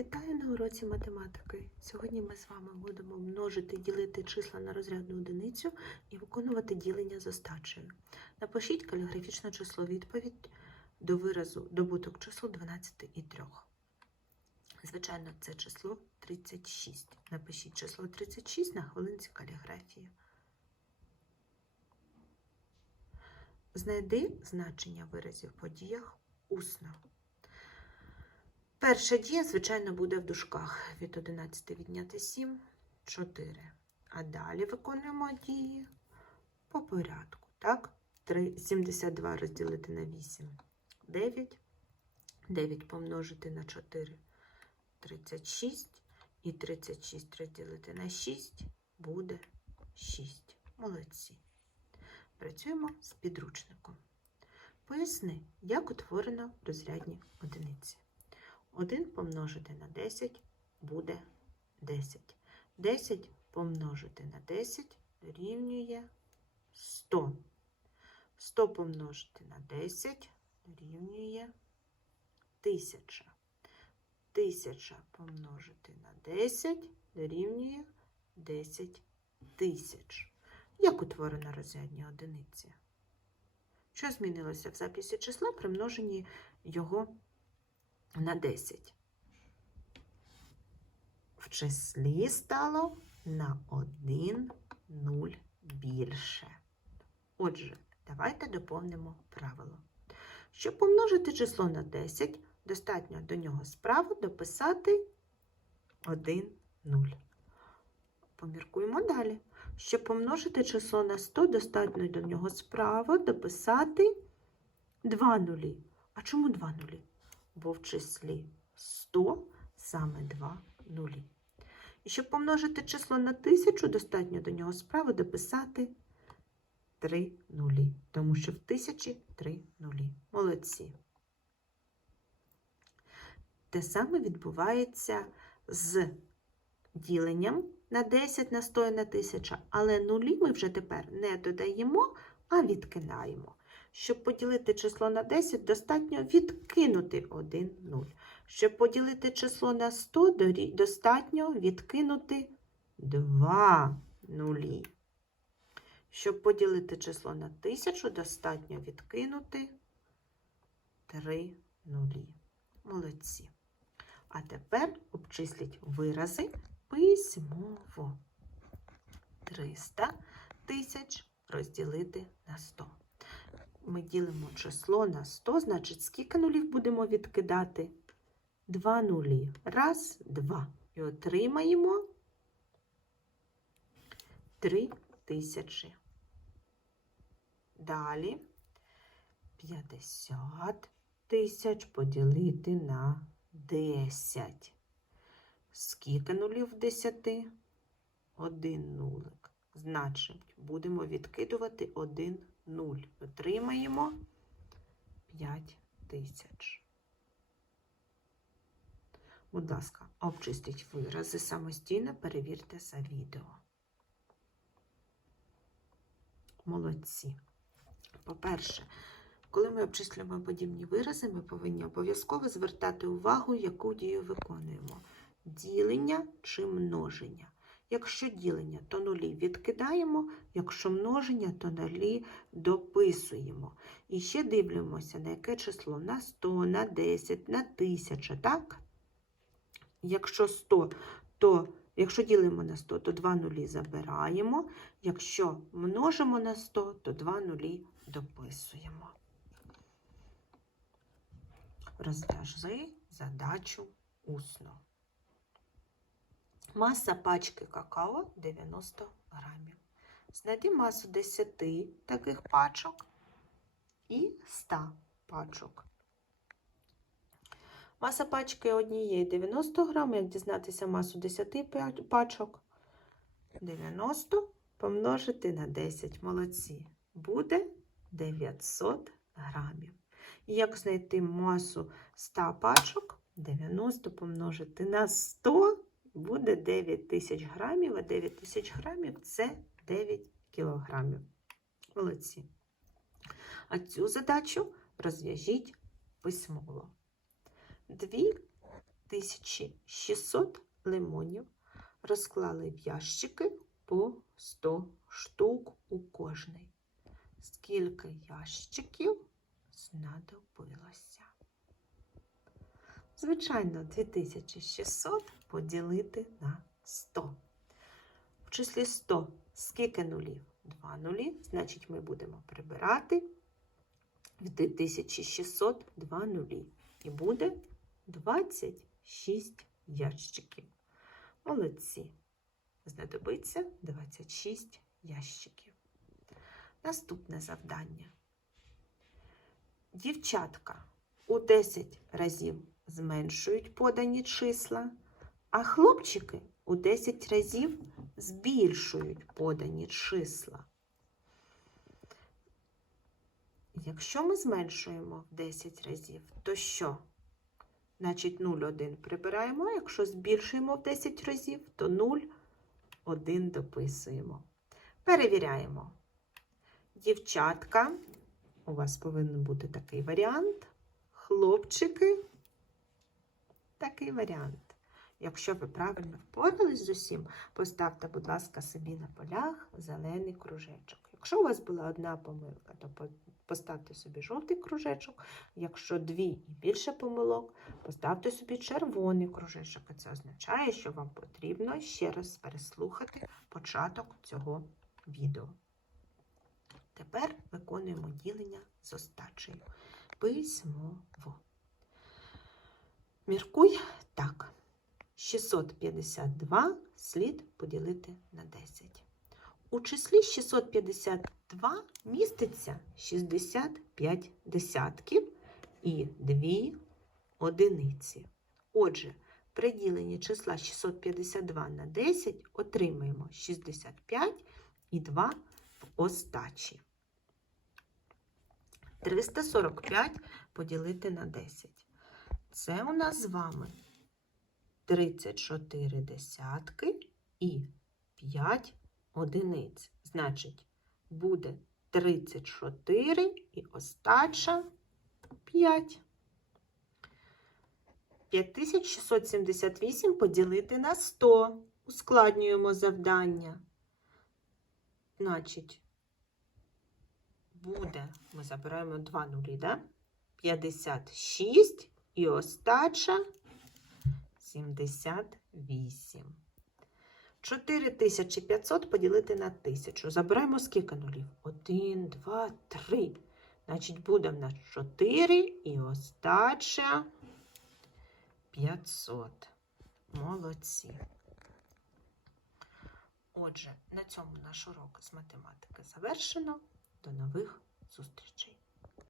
Вітаю на уроці математики. Сьогодні ми з вами будемо множити, ділити числа на розрядну одиницю і виконувати ділення з остачею. Напишіть каліграфічне число відповідь до виразу добуток число 12 і 3. Звичайно, це число 36. Напишіть число 36 на хвилинці каліграфії. Знайди значення виразів в подіях усно. Перша дія, звичайно, буде в дужках. Від 11 відняти 7, 4. А далі виконуємо дії по порядку. Так? 3, 72 розділити на 8, 9. 9 помножити на 4, 36. І 36 розділити на 6 буде 6. Молодці. Працюємо з підручником. Поясни, як утворено розрядні одиниці. 1 помножити на 10 буде 10. 10 помножити на 10 дорівнює 100. 100 помножити на 10 дорівнює 1000. 1000 помножити на 10 дорівнює 10 тисяч. Як утворено розрядні одиниці? Що змінилося в записі числа при множенні його на 10. В числі стало на 1 0 більше. Отже, давайте доповнимо правило. Щоб помножити число на 10, достатньо до нього справа дописати 1 0. Поміркуємо далі. Щоб помножити число на 100, достатньо до нього справа дописати 2 нулі. А чому 2 нулі? Бо в числі 100 саме 2 нулі. І щоб помножити число на 1000, достатньо до нього справи дописати 3 нулі, тому що в тисячі 3 нулі. Молодці. Те саме відбувається з діленням на 10, на 100 і на 1000, але нулі ми вже тепер не додаємо, а відкидаємо. Щоб поділити число на 10, достатньо відкинути 1 0. Щоб поділити число на 100, достатньо відкинути 2 нулі. Щоб поділити число на 1000, достатньо відкинути 3 нулі. Молодці. А тепер обчисліть вирази письмово. 300 тисяч розділити на 100 ми ділимо число на 100, значить, скільки нулів будемо відкидати? Два нулі. Раз, два. І отримаємо 3 тисячі. Далі 50 тисяч поділити на 10. Скільки нулів в 10? Один нулик. Значить, будемо відкидувати один 0. Отримаємо 5 тисяч. Будь ласка, обчистіть вирази самостійно, перевірте за відео. Молодці. По-перше, коли ми обчислюємо подібні вирази, ми повинні обов'язково звертати увагу, яку дію виконуємо: ділення чи множення. Якщо ділення, то нулі відкидаємо, якщо множення, то нулі дописуємо. І ще дивимося, на яке число на 100, на 10, на 1000, так? Якщо 100, то якщо ділимо на 100, то 2 нулі забираємо. Якщо множимо на 100, то 2 нулі дописуємо. Розв'яжи задачу усно. Маса пачки какао 90 грамів. Знайди масу 10 таких пачок і 100 пачок. Маса пачки однієї 90 грам. Як дізнатися масу 10 пачок? 90 помножити на 10. Молодці. Буде 900 грамів. Як знайти масу 100 пачок? 90 помножити на 100 буде 9 тисяч грамів, а 9 тисяч грамів це 9 кілограмів. Молодці. А цю задачу розв'яжіть письмово. 2600 лимонів розклали в ящики по 100 штук у кожний. Скільки ящиків знадобилося? Звичайно, 2600 поділити на 100. В числі 100 скільки нулів? 2 нулі, значить ми будемо прибирати в 2600 2 нулі. І буде 26 ящиків. Молодці. Знадобиться 26 ящиків. Наступне завдання. Дівчатка у 10 разів зменшують подані числа, а хлопчики у 10 разів збільшують подані числа. Якщо ми зменшуємо в 10 разів, то що? Значить, 0,1 прибираємо, якщо збільшуємо в 10 разів, то 0,1 дописуємо. Перевіряємо. Дівчатка, у вас повинен бути такий варіант. Хлопчики, такий варіант. Якщо ви правильно впорались з усім, поставте, будь ласка, собі на полях зелений кружечок. Якщо у вас була одна помилка, то поставте собі жовтий кружечок. Якщо дві і більше помилок, поставте собі червоний кружечок. І це означає, що вам потрібно ще раз переслухати початок цього відео. Тепер виконуємо ділення з остачею. Письмово. Міркуй так. 652 слід поділити на 10. У числі 652 міститься 65 десятків і 2 одиниці. Отже, при діленні числа 652 на 10 отримаємо 65 і 2 в остачі. 345 поділити на 10. Це у нас з вами 34 десятки і 5 одиниць. Значить, буде 34 і остача 5. 5678 поділити на 100. Ускладнюємо завдання. Значить, буде, ми забираємо 2 нулі, да? 56 і остача 78. 4500 поділити на 1000. Забираємо скільки нулів? 1, 2, 3. Значить, буде в нас 4 і остача 500. Молодці. Отже, на цьому наш урок з математики завершено. До нових зустрічей!